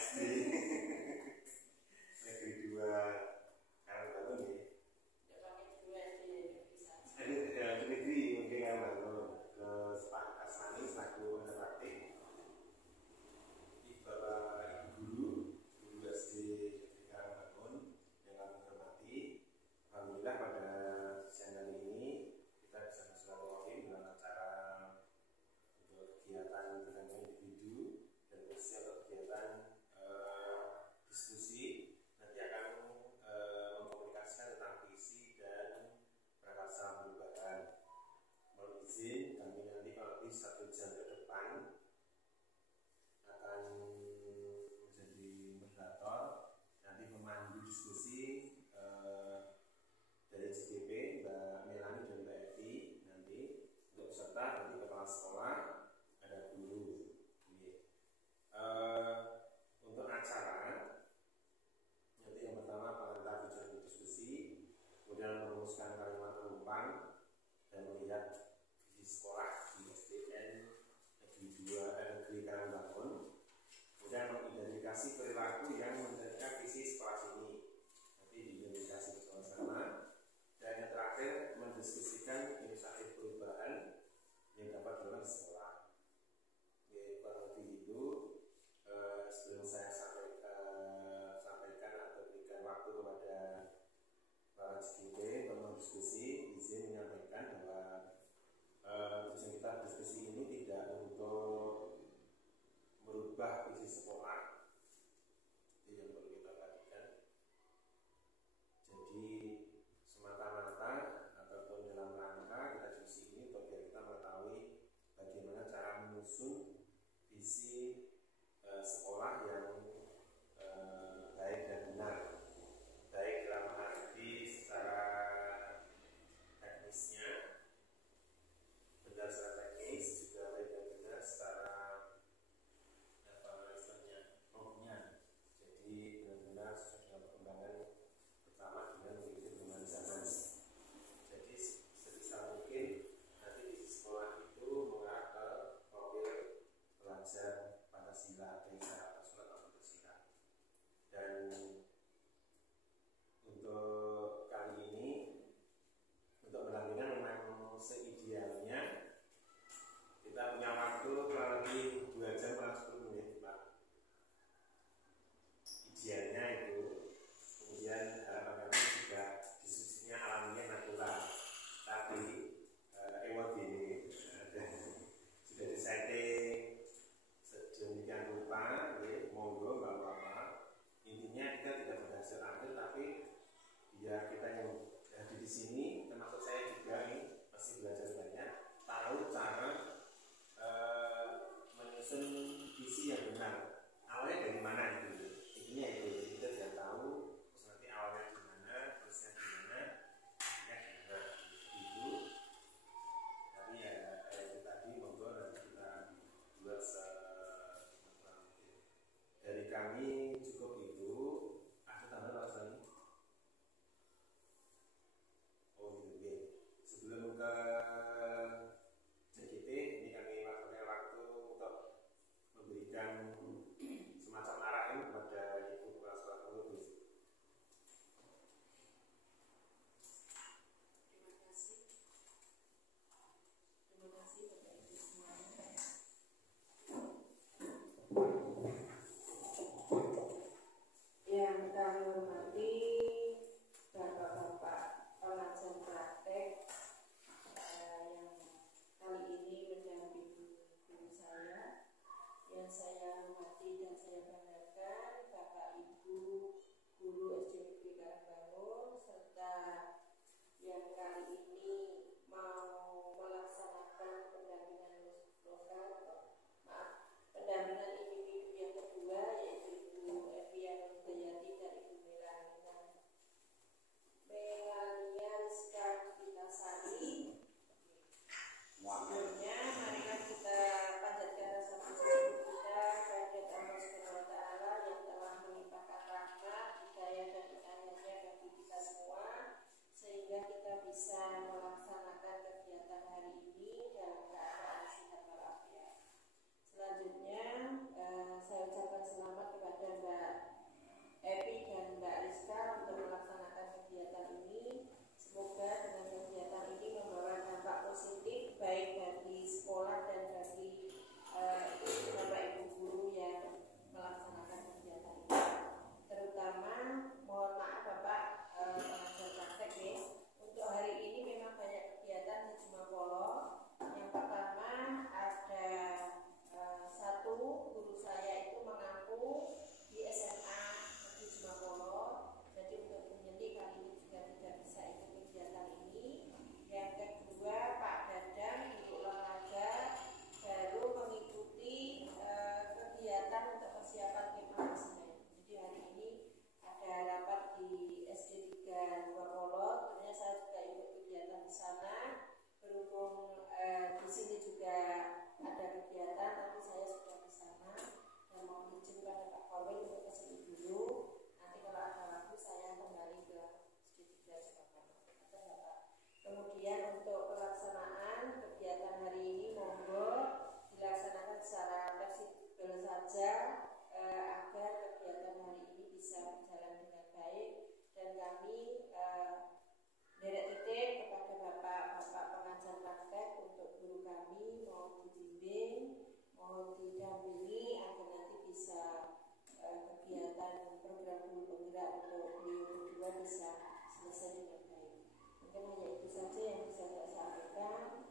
SD negeri 2 Karangbangun ya. Negeri mungkin Karangbangun. Terus Pak Kasmani selaku penerbit Bapak Ibu Guru SD Karangbangun yang kami hormati. Alhamdulillah pada siang hari ini kita bisa bersilaturahmi dengan acara untuk kegiatan dengan individu dan khususnya untuk kegiatan diskusi. Nanti akan mengkomunikasikan tentang visi dan prakarsa perubahan. Mohon izin kami nanti kalau lebih 1 jam ke depan akan menjadi moderator, nanti memandu diskusi dari CGP Mbak Melani dan Mbak Evi nanti untuk peserta, nanti kepala sekolah, ada guru. Untuk acara nanti yang pertama pengantar tujuan diskusi, kemudian merumuskan kalimat penumpang dan melihat visi sekolah di SDN Negeri Karangbangun, kemudian mengidentifikasi perilaku yang menjadikan visi sekolah ini, nanti diidentifikasi bersama-sama, dan yang terakhir mendiskusikan inisiatif perubahan yang dapat dilakukan di sekolah. Kurang lebih itu. Sebelum saya sampaikan atau berikan waktu kepada para CGP untuk berdiskusi, izin menyampaikan bahwa tujuan kita diskusi ini tidak untuk merubah visi sekolah. Itu yang perlu kita perhatikan. Jadi semata-mata ataupun dalam rangka kita diskusi ini untuk biar kita mengetahui bagaimana cara menyusun visi sekolah yang baik dan benar, baik dalam arti secara teknisnya, benar secara teknis, juga baik dan benar secara rohnya. Jadi benar-benar sesuai dengan perkembangan bersama dengan mengikuti perkembangan zaman. Jadi sebisa mungkin nanti di sekolah itu mengarah ke profil pelajar Pancasila, Pancasila atau Pancasila. Dan untuk kali ini untuk pendampingan memang seidealnya kita punya waktu kurang lebih 2 jam kurang 10 menit, Pak. Idealnya itu. Kemudian harapan kami juga diskusinya alamiah natural, tapi emosi ini sudah disetting sedemikian rupa, monggo nggak apa-apa. Intinya kita tidak berhasil ambil, tapi biar kita yang hadir di sini, termasuk saya juga nih masih belajar banyak, tahu cara menyusun visi yang benar. Awalnya dari mana itu? Intinya itu kita sudah tahu, terus nanti awalnya di mana, terusnya di mana, akhirnya di mana itu. Tapi ya itu tadi monggo nanti kita buat dari kami cukup itu. Ada tambahan Pak Sani? Oh gitu ya. Sebelum ke CGT ini kami punya waktu untuk memberikan semacam arahan kepada Ibu Kepala Sekolah Guru. Terima kasih Bapak Ibu semuanya. Yang kami hormati Bapak-bapak pelajar praktek yang kali ini mendampingi guru saya, yang saya hormati dan saya banggakan Bapak Ibu Guru SD Negeri Karangbangun, serta yang kali ini mau melaksanakan pendampingan lokal, pendampingan individu yang kedua, yaitu Ibu Evian Dayati dan Ibu Melania Rizka Vitasari. Sebelumnya, marilah kita panjatkan rasa puji kita kepada Allah Subhanahu wa Ta'ala yang telah melimpahkan rahmat, hidayah dan inayahnya bagi kita semua, sehingga kita bisa melaksanakan kegiatan hari ini dalam keadaan sehat walafiat. Selanjutnya, saya ucapkan selamat kepada semoga dengan kegiatan ini membawa dampak positif baik bagi sekolah dan bagi Bapak Ibu guru yang melaksanakan kegiatan ini. Terutama mohon maaf Bapak pengajar praktek ya. Untuk hari ini memang banyak kegiatan di Jumapolo. Yang pertama ada satu guru saya itu mengaku di SMA di Jumapolo. Jadi untuk penyelidik kali ini juga tidak bisa ikut kegiatan ini. Yang kedua Pak Dadang Ibu Olahraga baru mengikuti kegiatan untuk persiapan kemah Senin. Jadi hari ini ada rapat di SD 3 Jumapolo. Tentunya saya juga ikut kegiatan di sana. Berhubung di sini juga ada kegiatan, nanti saya sudah di sana dan mau diizinkan Pak Korwin untuk ke sini dulu. Nanti kalau ada waktu saya kembali ke SD 3 Jumapolo. Kemudian untuk pelaksanaan kegiatan hari ini monggo dilaksanakan secara fleksibel saja agar kegiatan hari ini bisa berjalan dengan baik, dan kami derek titip kepada bapak-bapak pengajar praktek untuk guru kami mohon dibimbing, mohon didampingi agar nanti bisa kegiatan program guru penggerak untuk beliau berdua bisa selesai dengan baik. Mungkin hanya itu saja yang bisa saya sampaikan.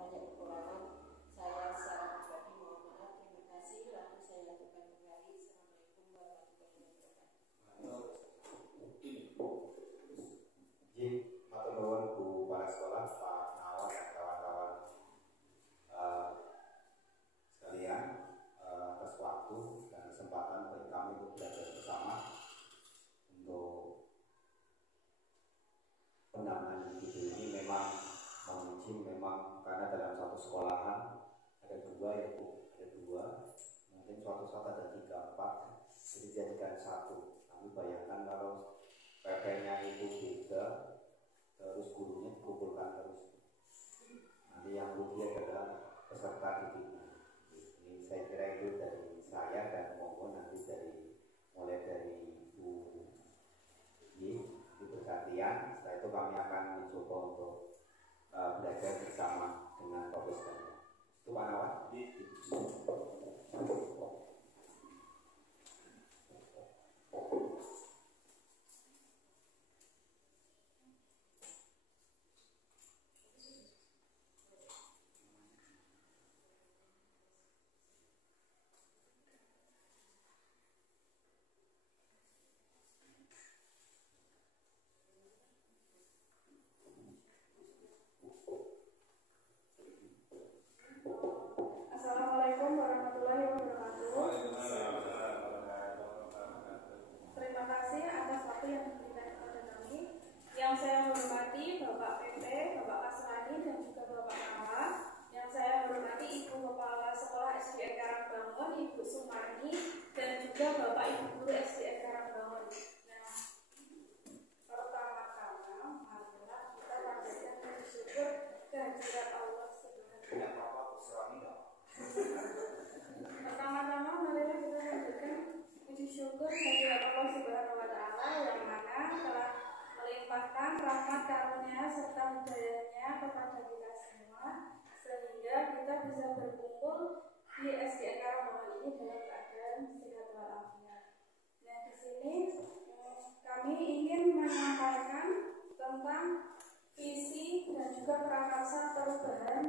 Banyak kekurangan saya secara pribadi mohon maaf. Terima kasih. Lalu saya lakukan kembali. Assalamualaikum warahmatullahi wabarakatuh. Matur nuwun Bu Kepala Sekolah, Pak Nawan dan kawan-kawan sekalian atas waktu dan kesempatan bagi kami untuk belajar bersama untuk pendanaan video ini. Memang mohon izin, memang karena dalam satu sekolahan ada dua ya Bu, ada dua, mungkin suatu saat ada 3, 4, jadi dijadikan satu. Kami bayangkan kalau PP-nya itu beda, terus gurunya dikumpulkan terus, nanti yang rugi adalah peserta didiknya. Ini saya kira itu dari saya, dan monggo nanti mulai dari Bu Ibu Persatian. Setelah itu kami akan mencoba untuk belajar bersama dengan profesornya. Itu Pak Nawan. Assalamualaikum warahmatullahi wabarakatuh. Terima kasih atas waktu yang diberikan kepada kami. Yang saya hormati Bapak PP, Bapak Kasrani, dan juga Bapak Nawa. Yang saya hormati Ibu Kepala Sekolah SDN Karangbangun, Ibu Sumarni, dan juga Bapak Ibu Guru SDN Karangbangun. Nah, pertama-tama marilah kita panjatkan puji syukur kehadirat Allah Subhanahu. Pertama-tama marilah kita panjatkan puji syukur kehadirat Allah Subhanahu wa Ta'ala yang mana telah melimpahkan rahmat karunia serta hidayahnya kepada kita semua, sehingga kita bisa berkumpul di SDN Karangbangun ini dalam keadaan sehat walafiat. Nah, di sini kami ingin menyampaikan tentang visi dan juga prakarsa perubahan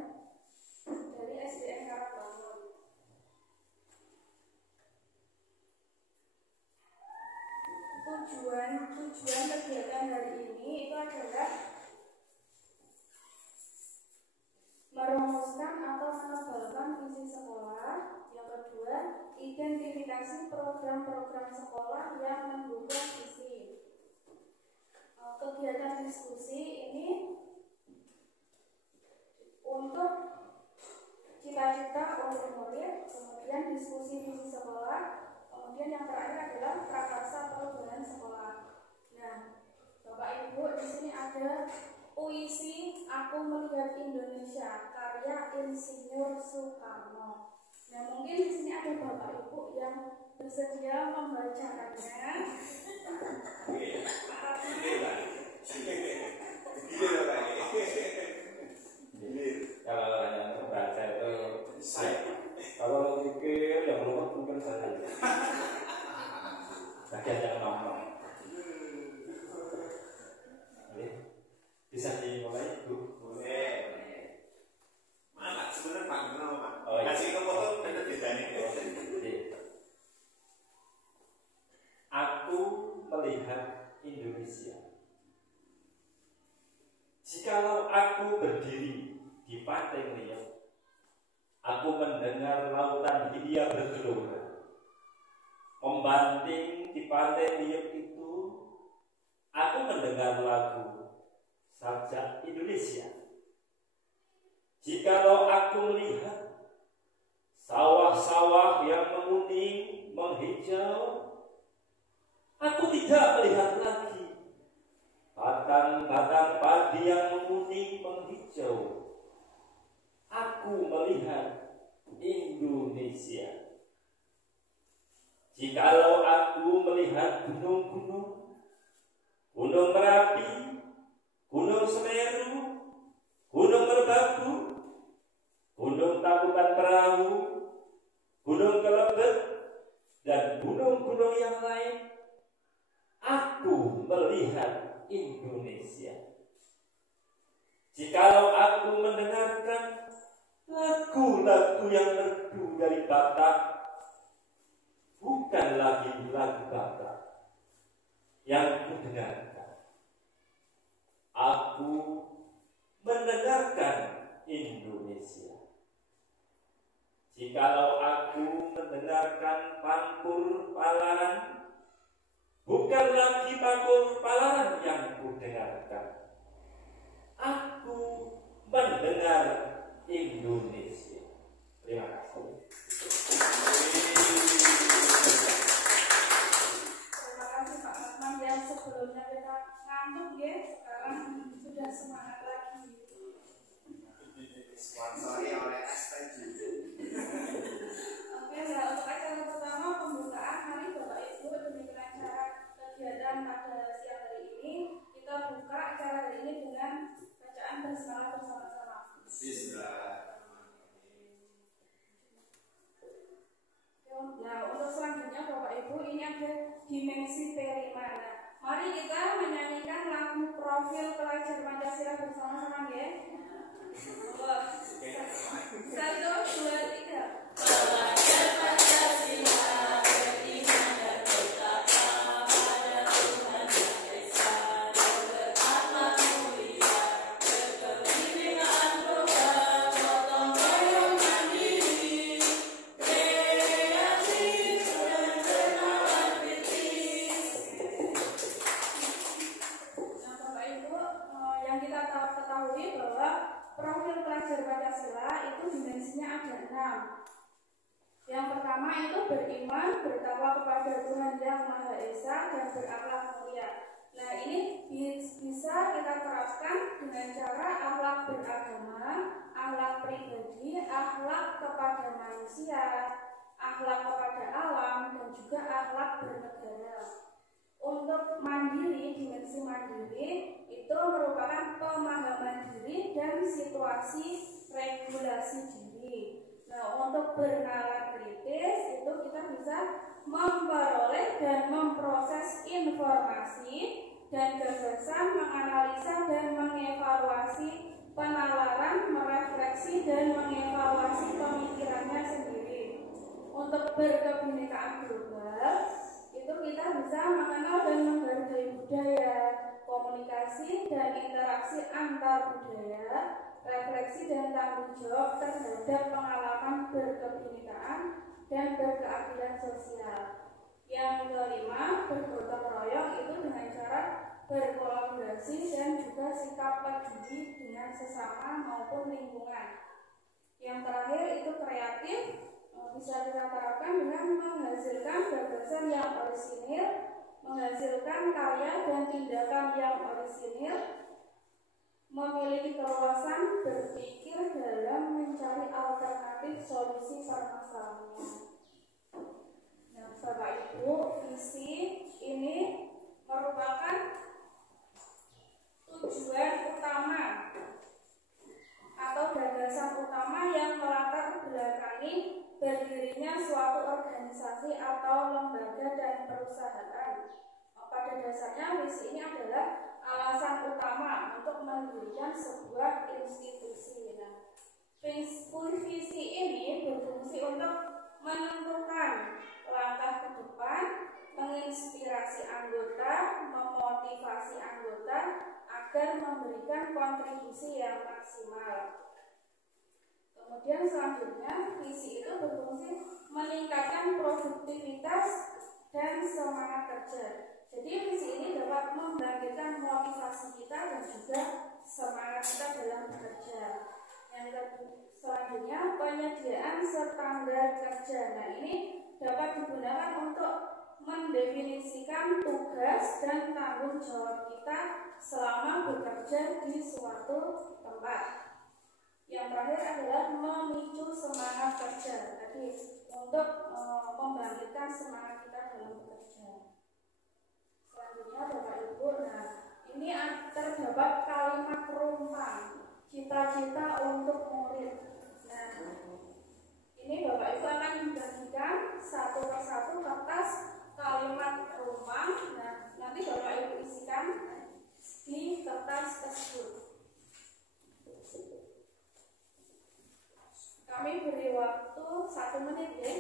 dari SDN Karangbangun. Tujuan kegiatan hari ini itu adalah merumuskan atau menebalkan visi sekolah. Yang kedua, identifikasi program-program sekolah yang mendukung visi. Kegiatan diskusi ini untuk cita-cita oleh murid, kemudian diskusi visi sekolah, kemudian yang terakhir adalah prakarsa perubahan sekolah. Nah, Bapak Ibu, di sini ada puisi Aku Melihat Indonesia karya Insinyur Soekarno. Nah, mungkin di sini ada Bapak Ibu yang bersedia membacakannya. Gilir apa ini? Gilir. Kalau hanya membaca itu Saya. kalau mikir yang mungkin saya bagian yang nongkrong. Bisa dimulai Bu? Boleh. Mana sebenarnya Pak Gino, Pak? Oh, iya. Kasih ke foto ada bedanya. Aku melihat Indonesia. Jikalau aku berdiri di Pantai Riau, aku mendengar lautan Hindia bergelora. Membanting di Pantai Riau itu, aku mendengar lagu Sajak Indonesia. Jikalau aku melihat sawah-sawah yang menguning, menghijau, aku tidak melihat lagi batang-batang padi yang menguning, menghijau. Aku melihat Indonesia. Jikalau aku melihat gunung-gunung, Gunung Merapi, Gunung Semeru, Gunung Merbabu, Gunung Tangkuban Perahu, Gunung Kelebet, dan gunung-gunung yang lain, aku melihat Indonesia. Jikalau aku mendengarkan lagu-lagu yang merdu dari Batak, bukan lagi lagu Batak yang kudengarkan. Aku mendengarkan Indonesia. Jikalau aku mendengarkan Pangkur Palaran, bukan lagi Pangkur Palaran yang kudengarkan. Aku mendengar Indonesia. Terima kasih. Terima kasih Pak Asman yang sebelumnya kita ngantuk ya, sekarang sudah semangat lagi. Sponsori oleh SPG. Oke, nah untuk acara pertama pembukaan, mari Bapak Ibu demikian acara kegiatan pada siang hari ini. Kita buka acara hari ini dengan bacaan basmalah bersama-sama. Nah, untuk selanjutnya Bapak Ibu ini ada dimensi perimana. Mari kita menyanyikan lagu Profil Pelajar Pancasila bersama-sama ya. Satu, dua, tiga. Pelajar Pancasila beriman dan bertakwa pada Tuhan Yang Esa, berakhlak mulia, berkepemimpinan program, gotong royong mandiri, kreatif dan bernalar kritis. Nah, Bapak Ibu, yang kita ketahui bahwa profil pelajar Pancasila itu dimensinya ada 6. Yang pertama itu beriman, bertakwa kepada Tuhan Yang Maha Esa, dan berakhlak mulia. Nah, ini bisa kita terapkan dengan cara akhlak beragama, akhlak pribadi, akhlak kepada manusia, akhlak kepada alam, dan juga akhlak bernegara. Untuk mandiri, dimensi mandiri itu merupakan pemahaman diri dan situasi regulasi diri. Nah, untuk bernalar kritis itu kita bisa memperoleh dan memproses informasi dan gagasan, menganalisa dan mengevaluasi penalaran, merefleksi dan mengevaluasi pemikirannya sendiri. Untuk berkebinekaan global itu kita bisa mengenal dan menghargai budaya, komunikasi dan interaksi antar budaya, refleksi dan tanggung jawab terhadap pengalaman berkebinekaan dan berkeadilan sosial. Yang kelima, bergotong royong itu dengan cara berkolaborasi dan juga sikap peduli dengan sesama maupun lingkungan. Yang terakhir itu kreatif, bisa kita terapkan dengan menghasilkan gagasan yang orisinil, menghasilkan karya dan tindakan yang orisinil, memiliki keluasan berpikir dalam mencari alternatif solusi permasalahan. Nah, Bapak Ibu, visi ini merupakan tujuan organisasi atau lembaga dan perusahaan. Pada dasarnya visi ini adalah alasan utama untuk mendirikan sebuah institusi. Nah, visi ini berfungsi untuk menentukan langkah ke depan, menginspirasi anggota, memotivasi anggota agar memberikan kontribusi yang maksimal. Kemudian selanjutnya, visi itu berfungsi meningkatkan produktivitas dan semangat kerja. Jadi visi ini dapat membangkitkan motivasi kita dan juga semangat kita dalam bekerja. Selanjutnya, penyediaan standar kerja. Nah, ini dapat digunakan untuk mendefinisikan tugas dan tanggung jawab kita selama bekerja di suatu tempat. Yang terakhir adalah memicu semangat kerja. Tadi untuk membangkitkan semangat kita dalam bekerja. Selanjutnya Bapak Ibu, nah ini terdapat kalimat perumpang, cita-cita untuk murid. Nah, ini Bapak Ibu akan dibagikan satu persatu kertas kalimat perumpang. Nah, nanti Bapak Ibu isikan di kertas tersebut. Kami beri waktu 1 menit ya.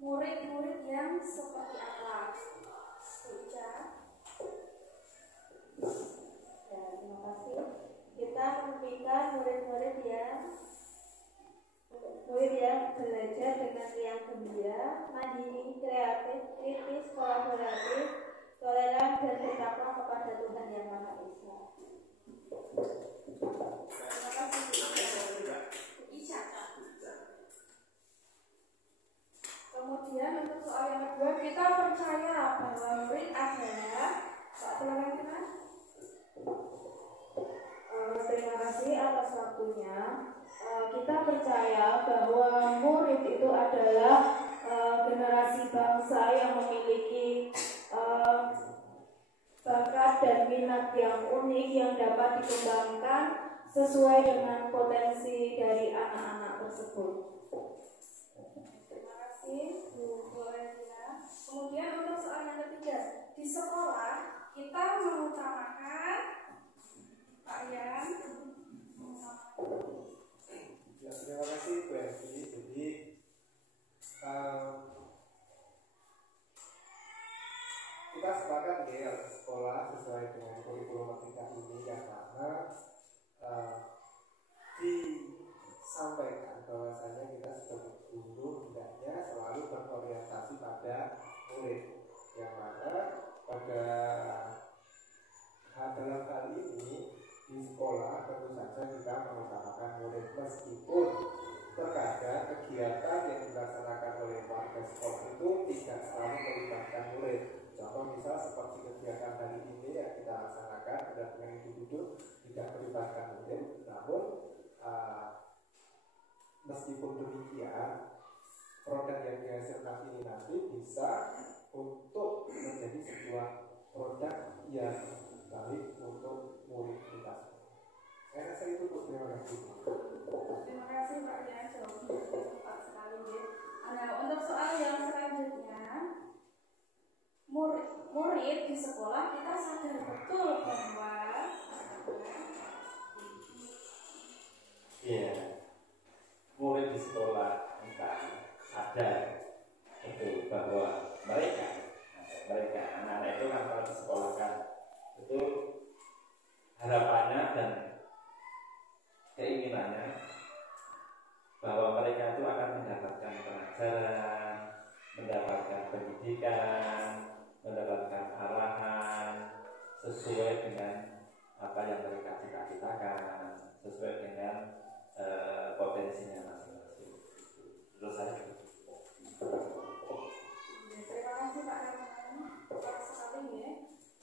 murid-murid yang seperti apa? Bu Ica. Ya, terima kasih. Kita memimpikan murid-murid yang belajar dengan riang gembira, mandiri, kreatif, kritis, kolaboratif, toleran, dan bertakwa kepada Tuhan Yang Maha Esa. Terima kasih Bu Ica. Kemudian untuk soal yang kedua, kita percaya bahwa murid adalah silakan kita. Terima kasih atas waktunya. Kita percaya bahwa murid itu adalah generasi bangsa yang memiliki bakat dan minat yang unik yang dapat dikembangkan sesuai dengan potensi dari anak-anak tersebut. Terima kasih Bu Lorentina. Kemudian untuk soal yang ketiga, di sekolah kita mengutamakan Pak Yan. Ya, terima kasih Bu Evi. Jadi kita sepakat ya sekolah sesuai dengan kurikulum merdeka ini yang mana disampaikan bahwasanya kita sebagai guru hendaknya selalu berorientasi pada murid, yang mana pada dalam hal ini di sekolah tentu saja kita mengutamakan murid, meskipun terkadang kegiatan yang dilaksanakan oleh warga sekolah itu tidak selalu melibatkan murid. Contoh misal seperti kegiatan hari ini yang kita laksanakan dengan duduk tidak melibatkan murid, namun meskipun demikian produk yang dihasilkan ini nanti bisa untuk menjadi sebuah produk yang baik untuk murid kita. Saya rasa itu untuk terima kasih. Terima kasih Pak Yan, jawabnya cepat sekali ya. Nah, untuk soal yang selanjutnya, murid di sekolah kita sadar betul bahwa murid di sekolah kita sadar betul bahwa mereka anak-anak itu kan kalau disekolahkan itu harapannya dan keinginannya bahwa mereka itu akan mendapatkan pelajaran, mendapatkan pendidikan, mendapatkan arahan sesuai dengan apa yang mereka cita-citakan, sesuai dengan potensinya masing-masing. Terus saya. terima kasih Pak Rahman, tepat sekali ya.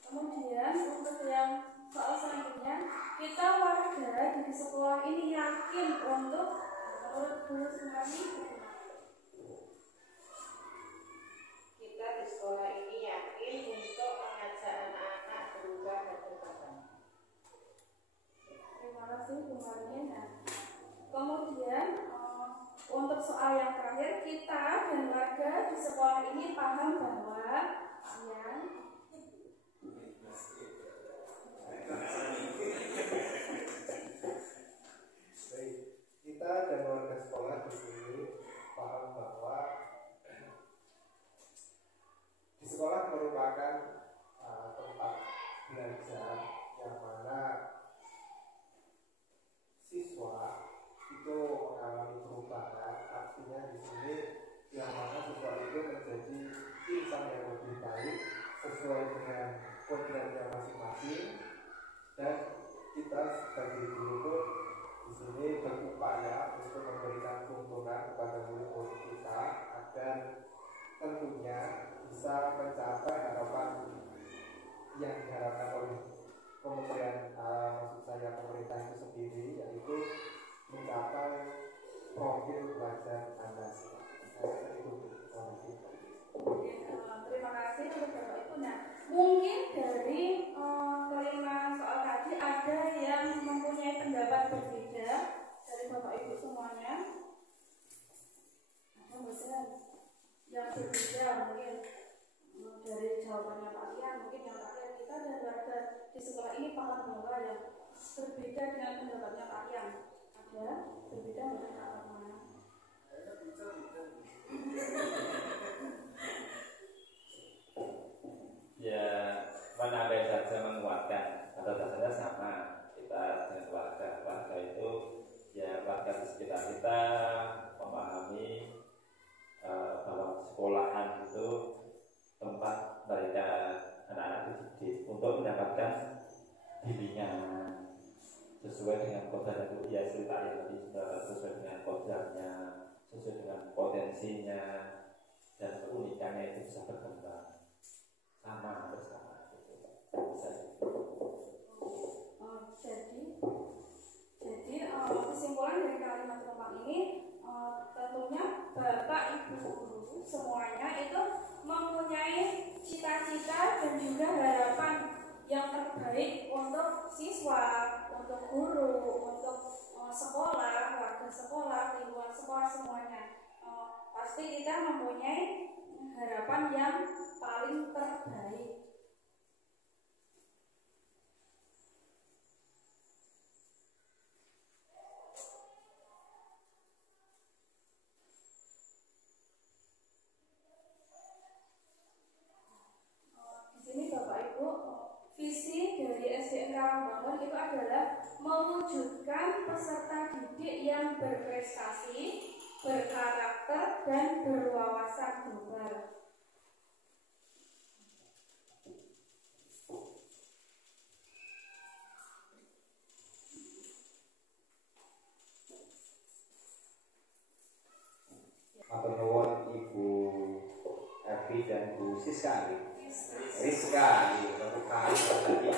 Kemudian untuk yang soal selanjutnya, kita warga di sekolah ini yakin untuk menurut guru Sumani. Kita di sekolah ini yakin untuk mengajak anak-anak berubah dan berkembang. Terima kasih Bu Marlina. Kemudian untuk soal yang terakhir, kita dan warga di sekolah ini paham bahwa kita dan warga sekolah di sini paham bahwa di sekolah merupakan tempat belajar yang mana siswa itu mengalami perubahan. Artinya di sini yang mana siswa itu menjadi insan yang lebih baik sesuai dengan kodratnya masing-masing, dan kita sebagai guru pun di sini berupaya untuk memberikan keuntungan kepada murid-murid kita agar tentunya bisa mencapai harapan yang diharapkan oleh kementerian, maksud saya pemerintah itu sendiri, yaitu mencapai profil pelajar Pancasila. Saya itu terima kasih untuk Bapak Ibu. Nah, mungkin dari kelima soal tadi ada yang mempunyai pendapat berbeda dari Bapak Ibu semuanya. Yang berbeda mungkin dari jawabannya Pak Lian, mungkin yang terakhir kita dan warga di sekolah ini paham bahwa yang berbeda dengan pendapatnya Pak Lian. Ada berbeda dengan Pak Rahman. Ya, mana ada saja menguatkan atau dasarnya sama kita dengan keluarga. Keluarga itu ya warga di sekitar kita memahami bahwa sekolahan itu tempat mereka anak-anak dididik untuk mendapatkan bimbingan sesuai dengan kodrat yang dia ceritain tadi, sesuai dengan kodratnya, sesuai dengan potensinya dan keunikannya itu bisa berkembang sama bersama gitu. Bisa. Jadi kesimpulan dari kalimat Rompang ini tentunya Bapak Ibu guru semuanya itu mempunyai cita-cita dan juga harapan yang terbaik untuk siswa, untuk guru, untuk sekolah, warga sekolah, lingkungan sekolah semuanya. Pasti kita mempunyai harapan yang paling terbaik. Di sini Bapak Ibu, visi dari SDN Karangbangun itu adalah mewujudkan peserta didik yang berprestasi, berkarakter, dan berwawasan global. Matur nuwun Ibu Evi dan Bu Rizka, untuk kalian tadi,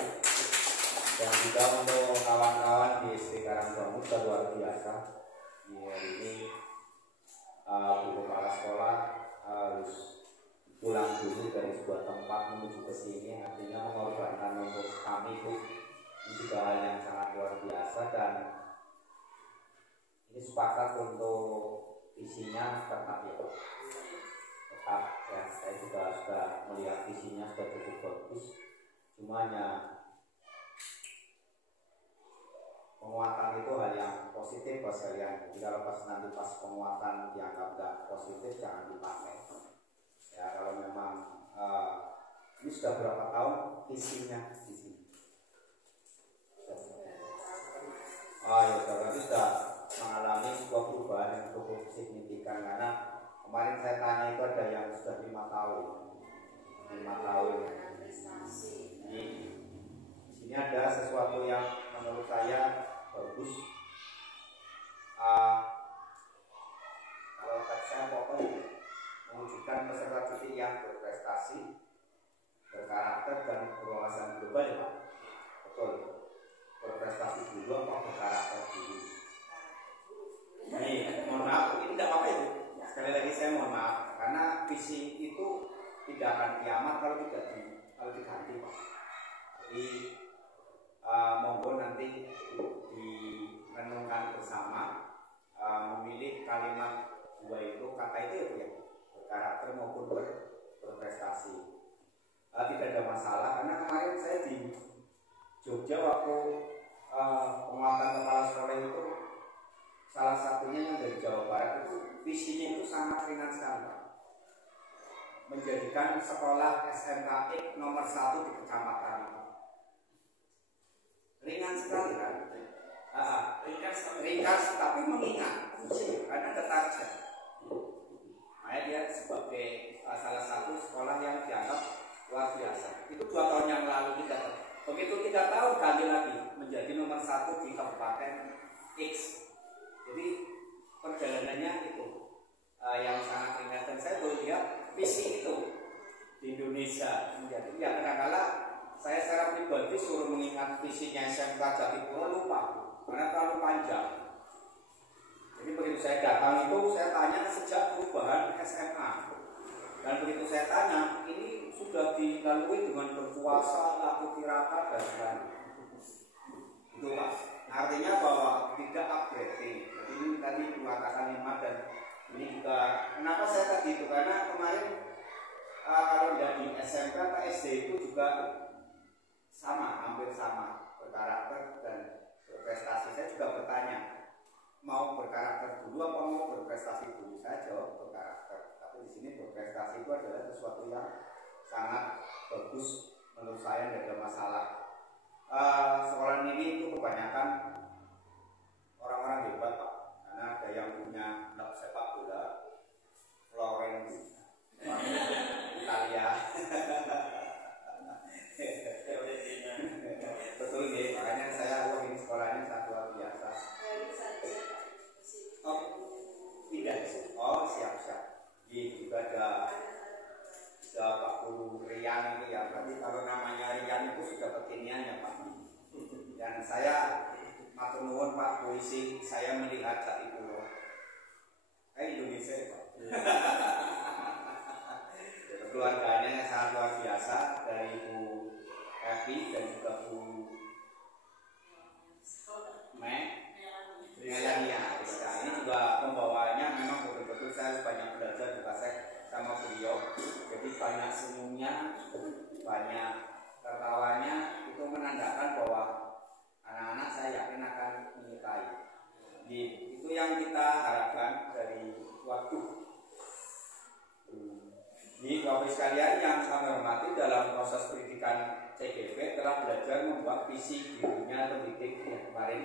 dan juga untuk kawan-kawan di SD Karangbangun sudah luar biasa. Ini Bu Kepala Sekolah harus pulang dulu dari sebuah tempat menuju ke sini, artinya mengorbankan untuk kami itu. Ini juga hal yang sangat luar biasa, dan ini sepakat untuk visinya tetap ya, tetap ya. Saya juga sudah melihat visinya sudah cukup bagus, cuma hanya penguatan itu hal yang positif buat kalian. Jadi kalau nanti pas penguatan dianggap tidak positif, jangan dipakai ya. Kalau memang ini sudah berapa tahun visinya di sini? Oh ya, berarti sudah mengalami sebuah perubahan yang cukup signifikan, karena kemarin saya tanya itu ada yang sudah 5 tahun. Ini di sini ada sesuatu yang menurut saya bagus. Kalau kata saya pokoknya mewujudkan peserta didik yang berprestasi, berkarakter, dan berwawasan global ya Pak. Betul. Berprestasi dulu apa berkarakter dulu? Ini mohon maaf, ini tidak apa itu. Sekali lagi saya mohon maaf, karena visi itu tidak akan kiamat kalau tidak diganti Pak. Jadi monggo nanti direnungkan bersama, memilih kalimat dua itu, kata itu ya, berkarakter maupun berprestasi. Tidak ada masalah, karena kemarin saya di Jogja waktu penguatan kepala sekolah itu, salah satunya yang dari Jawa Barat itu visinya itu sangat ringan sekali Pak. Menjadikan sekolah SMK nomor 1 di kecamatan. Ringan sekali kan? Ringkas tapi mengingat, karena deterjen. Makanya dia sebagai salah satu sekolah yang dianggap luar biasa. Itu 2 tahun yang lalu kita. Begitu 3 tahun ganti lagi menjadi nomor 1 di Kabupaten X. Jadi perjalanannya itu yang sangat ringan, dan saya boleh lihat visi itu di Indonesia menjadi ya. Kadang-kadang saya secara pribadi suruh mengingat visinya SMK Jatipuro lupa karena terlalu panjang. Jadi begitu saya datang itu saya tanya sejak perubahan SMA, dan begitu saya tanya ini sudah dilalui dengan berpuasa, laku tirakat dan sebagainya. Itu Pak. Artinya bahwa tidak upgrading. Jadi ini tadi mengatakan 5, dan ini juga kenapa saya tadi itu, karena kemarin kalau dari SMK ke SD itu juga sama, hampir sama berkarakter dan berprestasi. Saya juga bertanya mau berkarakter dulu apa mau berprestasi dulu? Saya jawab berkarakter. Tapi di sini berprestasi itu adalah sesuatu yang sangat bagus menurut saya, tidak ada masalah. Sekolah ini itu kebanyakan orang-orang hebat Pak, karena ada yang punya klub sepak bola, Florence, Italia. Betul nih, makanya saya ini sekolahnya sangat luar biasa. Oh, tidak. Oh, siap. Ini juga ada Pak Guru Rian itu ya. Berarti kalau namanya Rian itu sudah kekinian ya Pak. Dan saya matur nuwun Pak, puisi saya melihat Jati Pulo. Indonesia Pak. Keluarganya sangat luar biasa, dari Bu Evi dan juga Bu Melania. Ini juga pembawanya memang betul-betul saya banyak belajar juga sama beliau. Jadi banyak senyumnya, banyak tertawanya, itu menandakan bahwa anak-anak saya yakin akan menyukai. Itu yang kita harapkan dari waktu. Di Bapak sekalian yang kami hormati, dalam proses pendidikan CGP telah belajar membuat visi dirinya pendidik yang kemarin.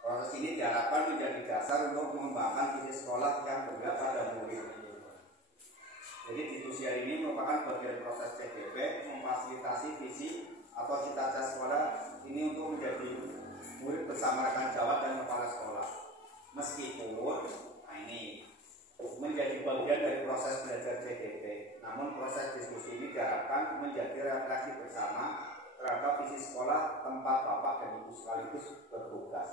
Proses ini diharapkan menjadi dasar untuk mengembangkan visi sekolah yang berpihak pada murid. Jadi diskusi hari ini merupakan bagian proses CGP memfasilitasi visi atau cita-cita sekolah ini untuk menjadi murid bersama rekan jawab dan kepala sekolah. Meskipun ini menjadi bagian dari proses belajar CGP, namun proses diskusi ini diharapkan menjadi refleksi bersama terhadap visi sekolah tempat Bapak dan Ibu sekaligus bertugas.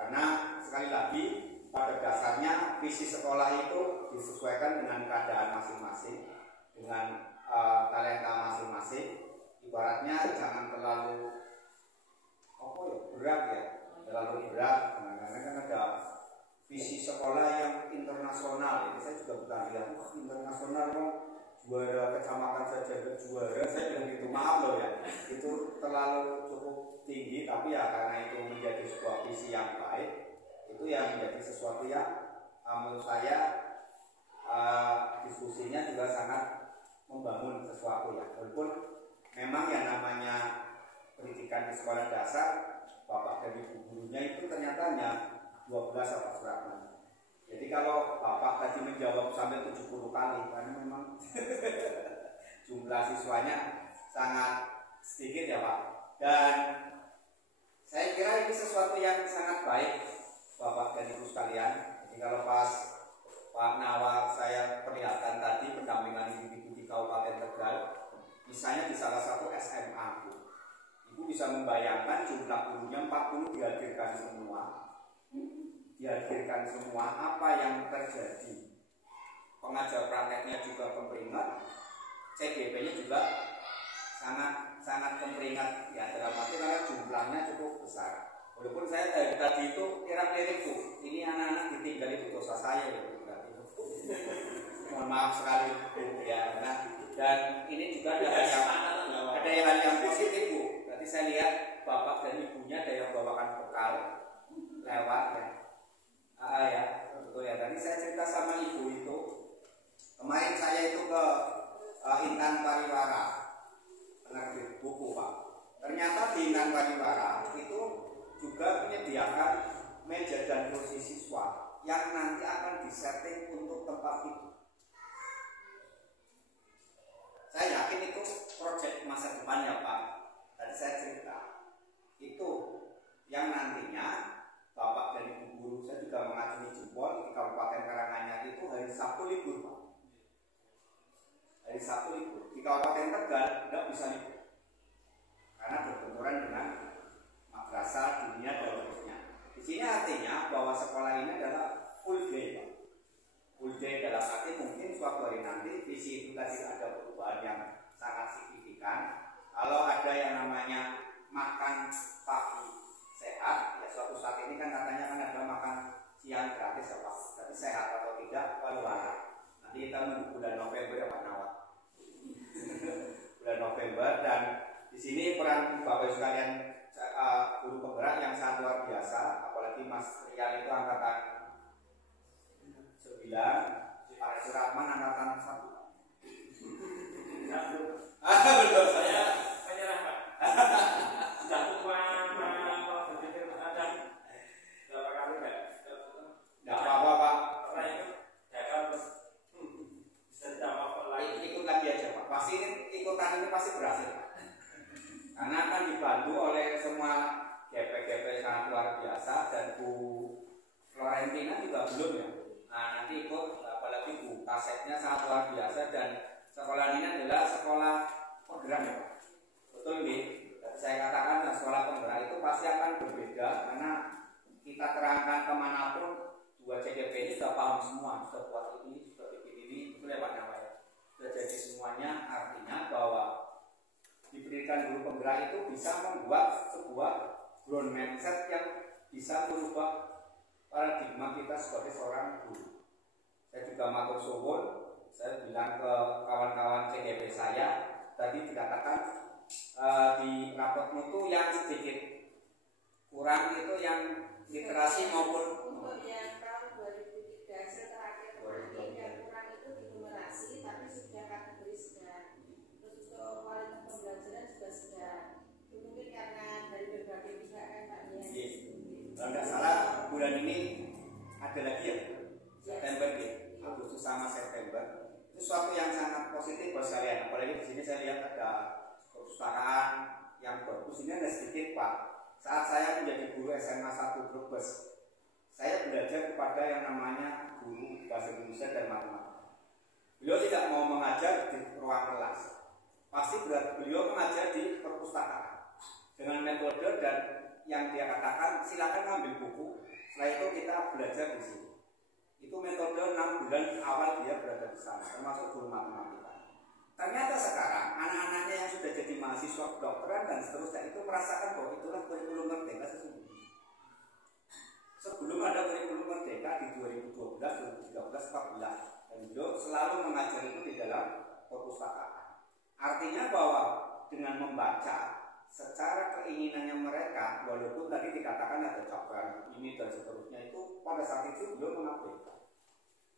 Karena sekali lagi pada dasarnya visi sekolah itu disesuaikan dengan keadaan masing-masing, dengan talenta masing-masing. Ibaratnya jangan terlalu berat ya, terlalu berat. Karena kan ada visi sekolah yang internasional. Jadi saya juga bukan bilang internasional kok juara kecamatan saja juara. Saya bilang gitu, maaf loh ya, itu terlalu cukup tinggi. Tapi ya karena itu menjadi sebuah visi yang baik, itu yang menjadi sesuatu yang menurut saya diskusinya juga sangat membangun sesuatu ya. Walaupun memang yang namanya pendidikan di sekolah dasar, Bapak dan Ibu gurunya itu ternyata hanya 12 apa suratnya. Jadi kalau Bapak tadi menjawab sampai 70 kali, karena memang jumlah siswanya sangat sedikit ya Pak. Dan saya kira ini sesuatu yang sangat baik Bapak dan Ibu sekalian. Jadi kalau pas Pak Nawar saya perlihatkan tadi pendampingan ibu-ibu di Kabupaten Tegal, misalnya di salah satu SMA, Ibu bisa membayangkan jumlah gurunya 40 dihadirkan semua. Apa yang terjadi. Pengajar prakteknya juga kemperingat, CGP-nya juga sangat kemperingat ya, dalam arti karena jumlahnya cukup besar. Walaupun saya dari tadi itu kira-kira Bu, ini anak-anak ditinggal itu dosa saya ya Bu, berarti. Mohon maaf sekali Bu ya. Nah, dan ini juga ada hal yang positif Bu. Berarti saya lihat Bapak dan Ibunya ada yang bawakan bekal lewat ya. Ya, betul ya. Tadi saya cerita sama Ibu itu. Kemarin saya itu ke Intan Pariwara, penerbit buku Pak. Ternyata di Intan Pariwara itu juga menyediakan meja dan kursi siswa yang nanti akan disetting untuk tempat tidur. Saya yakin itu proyek masa depan ya Pak. Tadi saya cerita itu yang nantinya Bapak dan Ibu guru saya juga mengacungi jempol di Kabupaten Karanganyar itu hari Sabtu libur Pak. Hari Sabtu libur. Di Kabupaten Tegal tidak bisa libur karena berbenturan dengan madrasah dunia dan seterusnya. Di sini artinya bahwa sekolah ini adalah full day Pak. Full day dalam arti mungkin suatu hari nanti visi itu tadi ada perubahan yang sangat signifikan. Kalau ada yang namanya makan pagi sehat, ya suatu saat ini kan katanya kan ada makan siang gratis ya Pak. Tapi sehat atau tidak, walau nanti kita menunggu bulan November ya Pak Nawat. Bulan November, dan di sini peran Bapak sekalian guru penggerak yang sangat luar biasa, apalagi berarti Mas Rial itu angkatan 9, Pak Suratman angkatan 1. Belum, saya menyerahkan. Sudah tua kalau berpikir ada berapa kali enggak? Enggak apa-apa, Pak. Pernah itu gagal terus bisa dijawab lagi. Ikut lagi aja, Pak. Pasti ikutan ini pasti berhasil, Pak. Karena akan dibantu oleh semua GP-GP sangat luar biasa, dan Bu Florentina juga belum ya. Nah, nanti ikut, apalagi Bu kasetnya sangat luar biasa, dan sekolah ini adalah sekolah penggerak ya, Pak. Betul nih. Saya katakan sekolah penggerak itu pasti akan berbeda, karena kita terangkan kemanapun 2 CGP ini sudah paham semua, sudah buat ini, sudah bikin ini, itu lewat namanya. Sudah jadi semuanya, artinya bahwa diberikan guru penggerak itu bisa membuat sebuah ground mindset yang bisa merubah paradigma kita sebagai seorang guru. Saya juga matur suwun, saya bilang ke kawan-kawan CGP saya, tadi dikatakan di rapotmu itu yang sedikit kurang itu yang literasi maupun untuk yang tahun 2003 terakhir kemarin yang kurang itu di numerasi, tapi sudah kategori sedang. Terus untuk kualitas pembelajaran juga sedang. Mungkin karena dari berbagai pihak kan Pak ya. Kalau nggak salah bulan ini ada lagi ya, September ya, Agustus sama September. Itu suatu yang sangat positif buat kalian. Apalagi di sini saya lihat ada perpustakaan yang bagus. Ini ada sedikit, Pak. Saat saya menjadi guru SMA 1 Brebes, saya belajar kepada yang namanya guru bahasa Indonesia dan matematika. Beliau tidak mau mengajar di ruang kelas, pasti beliau mengajar di perpustakaan dengan metode dan yang dia katakan silakan ngambil buku, setelah itu kita belajar di sini. Itu metode 6 bulan awal dia berada di sana, termasuk guru matematika. Ternyata sekarang anak-anaknya yang sudah jadi mahasiswa kedokteran dan seterusnya itu merasakan bahwa itulah kurikulum merdeka sesungguhnya. Sebelum ada kurikulum merdeka di 2012, 2013, 2014, dan beliau selalu mengajar itu di dalam perpustakaan. Artinya bahwa dengan membaca secara keinginannya mereka, walaupun tadi dikatakan ada cabang ini dan seterusnya, itu pada saat itu beliau mengabaikan.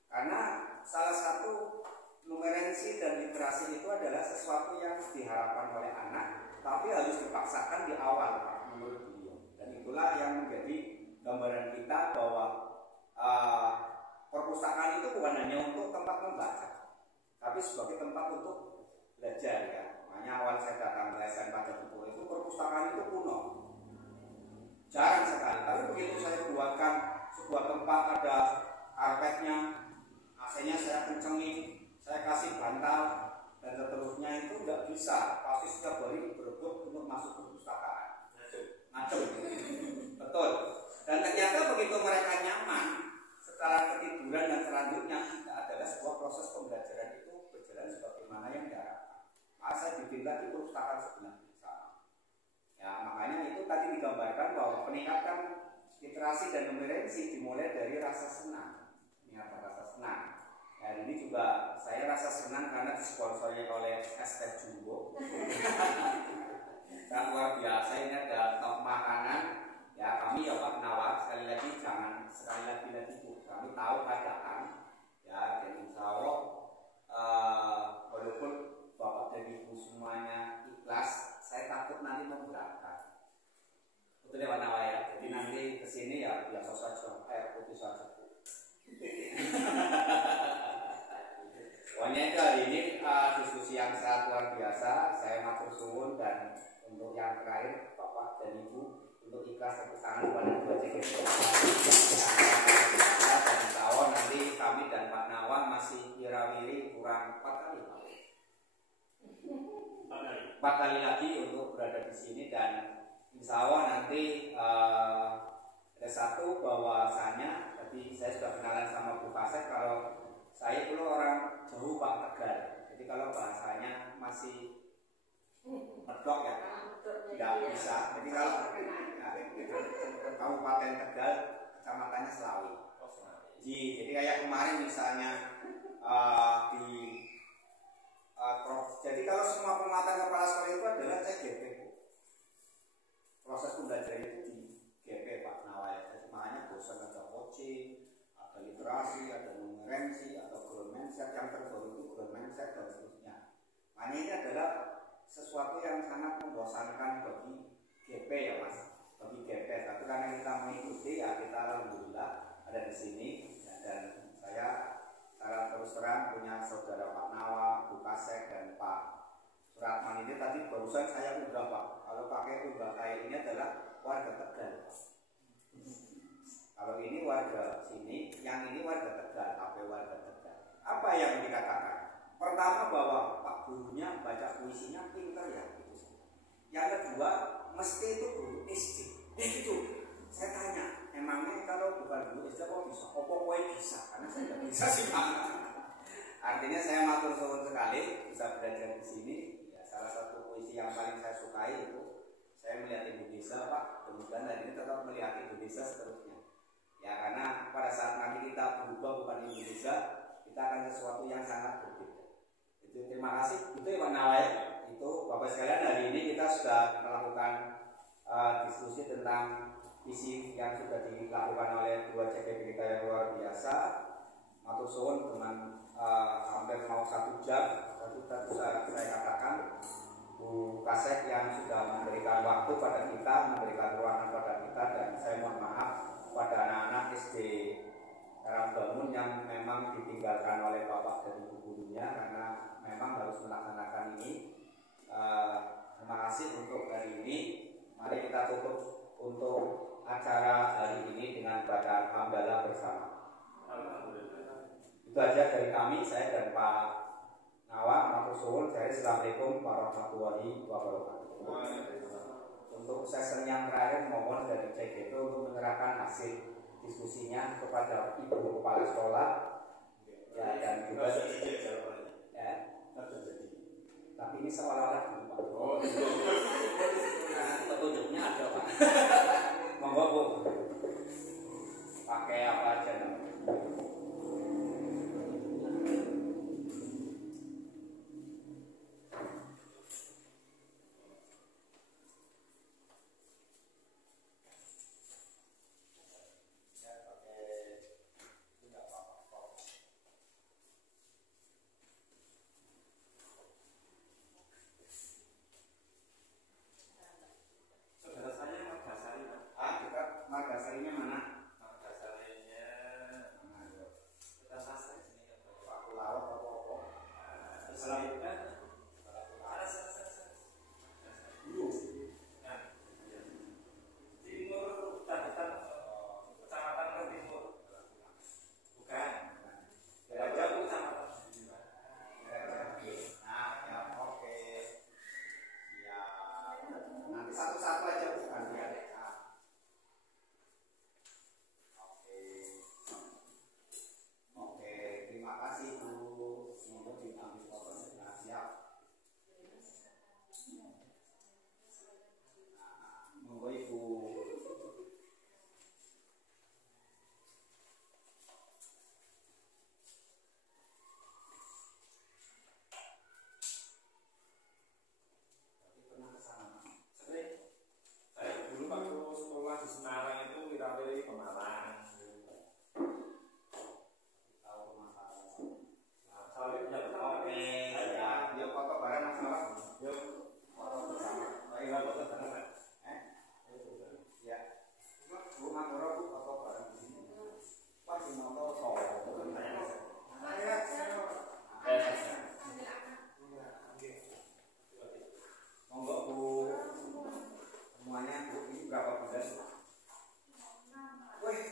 Karena salah satu numerensi dan literasi itu adalah sesuatu yang diharapkan oleh anak, tapi harus dipaksakan di awal, menurut beliau. Dan itulah yang menjadi gambaran kita bahwa perpustakaan itu bukan hanya untuk tempat membaca, tapi sebagai tempat untuk belajar ya. Makanya awal saya datang ke SN Pajaputro itu perpustakaan itu kuno, jarang sekali. Tapi begitu saya buatkan sebuah tempat ada karpetnya, AC-nya saya kencengin, saya kasih bantal dan seterusnya, itu nggak bisa. Pasti setiap hari berebut untuk masuk perpustakaan. Ngacem. Betul. Dan ternyata begitu mereka nyaman, setelah ketiduran dan selanjutnya adalah sebuah proses pembelajaran itu berjalan sebagaimana yang diharapkan. Maka saya bikin lagi perpustakaan sebelah sama. Ya, makanya itu tadi digambarkan bahwa peningkatan literasi dan numerensi dimulai dari rasa senang. Ingat rasa senang. Dan ini juga saya rasa senang karena disponsori oleh ST Jumbo. Sangat luar biasa, ini ada top makanan. Ya kami ya Pak Nawar, sekali lagi jangan sekali lagi Bu, kami tahu keadaan. Ya, dan insya Allah walaupun Bapak dan Ibu semuanya ikhlas, saya takut nanti memberatkan. Betul ya Pak Nawar ya. Jadi nanti kesini ya biasa saja, air putih saja. Pokoknya itu hari ini diskusi yang sangat luar biasa. Saya matur suwun, dan untuk yang terakhir Bapak dan Ibu untuk ikhlas tepuk tangan kepada dua CGP. Dan insya Allah nanti kami dan Pak Nawang masih wirawiri kurang 4 kali Pak. 4 kali lagi untuk berada di sini, dan insya Allah nanti ada satu bahwasanya tadi saya sudah kenalan sama Bu Kasek, kalau saya dulu orang jauh Pak Tegal, jadi kalau bahasanya masih medok ya, tidak bisa. Jadi kalau Kabupaten Tegal, kecamatannya Selawi. Jadi kayak kemarin misalnya jadi kalau semua penguatan kepala sekolah itu adalah CGP. Proses pembelajaran itu di GP Pak Nawai. Jadi makanya literasi, ada numerensi, atau growth mindset. Yang terbaru itu growth mindset dan seterusnya. Makanya ini adalah sesuatu yang sangat membosankan bagi GP ya Mas, bagi GP. Tapi karena kita mengikuti ya kita alhamdulillah ada di sini ya, dan saya secara terus terang punya saudara Pak Nawa, Bu Kasek dan Pak Suratman ini tadi barusan saya udah Pak. Kalau pakai udah kayak ini adalah warga Tegal. Kalau ini warga sini, yang ini warga Tegal, HP warga Tegal. Apa yang dikatakan? Pertama bahwa Pak gurunya baca puisinya pinter ya. Yang kedua, mesti itu guru SD. Itu saya tanya, emangnya kalau bukan guru SD kok bisa? Opo kowe bisa? Karena saya nggak bisa sih Pak. Artinya saya matur suwun sekali bisa belajar di sini. Ya, salah satu puisi yang paling saya sukai itu saya melihat Indonesia Pak. Kemudian hari ini tetap melihat Indonesia seterusnya. Ya karena pada saat nanti kita berubah bukan Indonesia, kita akan sesuatu yang sangat berbeda. Itu terima kasih. Itu ya Pak Nawai. Itu Bapak sekalian hari ini kita sudah melakukan diskusi tentang visi yang sudah dilakukan oleh dua CPB kita yang luar biasa. Matur suwun dengan hampir mau 1 jam. Tadi saya katakan Bu Kasek yang sudah memberikan waktu pada kita, memberikan ruangan pada kita, dan saya mohon maaf pada anak-anak SD Karangbangun yang memang ditinggalkan oleh bapak dan ibu gurunya karena memang harus melaksanakan ini. Terima kasih untuk hari ini. Mari kita tutup untuk acara hari ini dengan baca hamdalah bersama. Itu aja dari kami, saya dan Pak Nawa. Matur suwun. Assalamualaikum warahmatullahi wabarakatuh. Untuk sesi yang terakhir mohon dari CGT untuk menyerahkan hasil diskusinya kepada Ibu Kepala Sekolah ya, dan juga ya. Tapi ini seolah-olah dulu Pak. Karena petunjuknya ada Pak. Monggo Bu. Pakai apa aja namanya. Semuanya Bu, ini berapa bulan? Wih,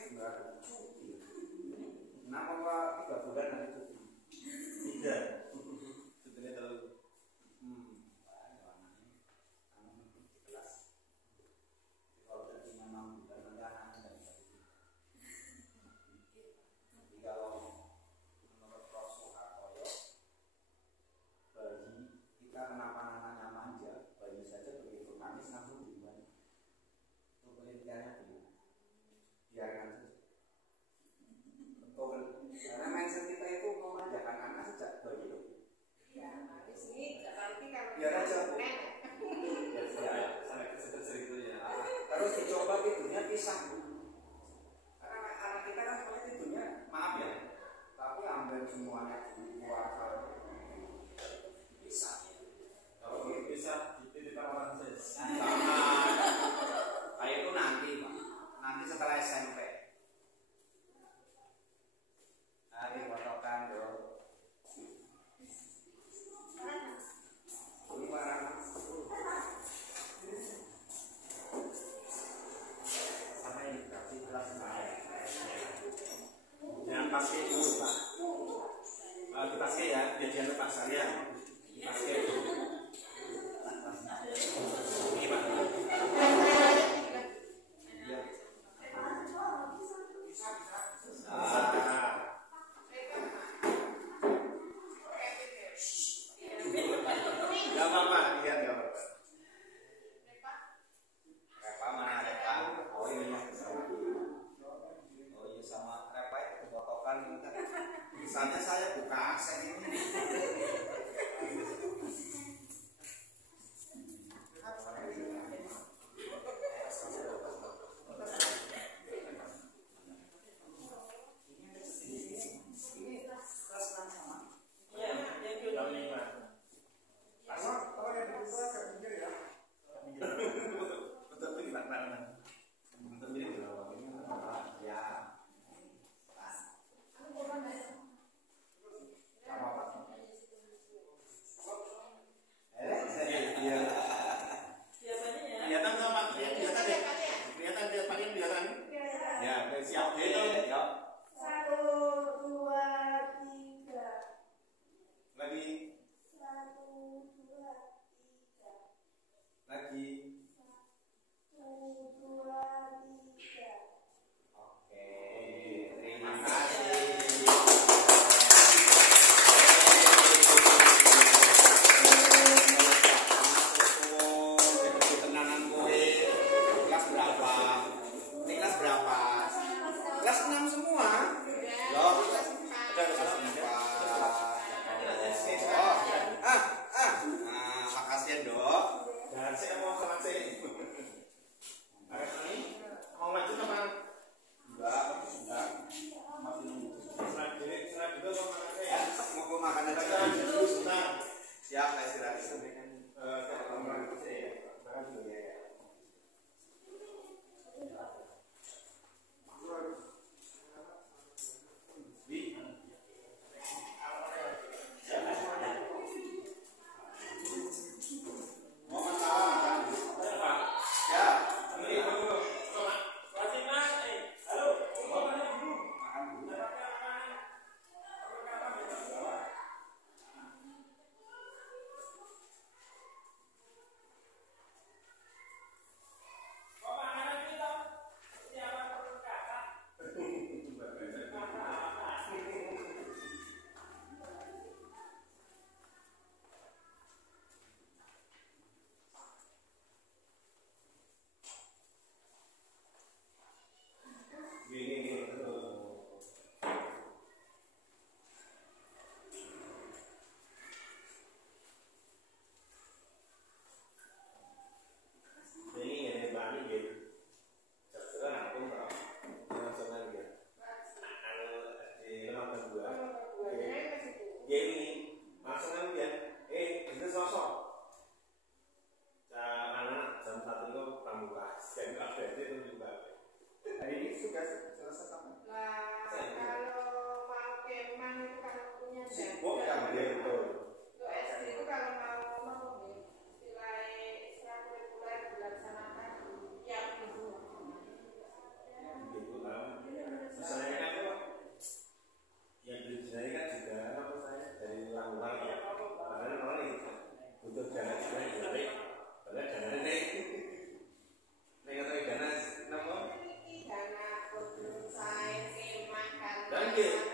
Misalnya saya buka akses ini.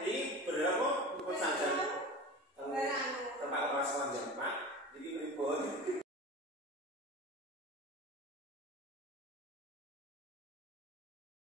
Ini berapa? Tempat operasional jam 4. Ini berikut.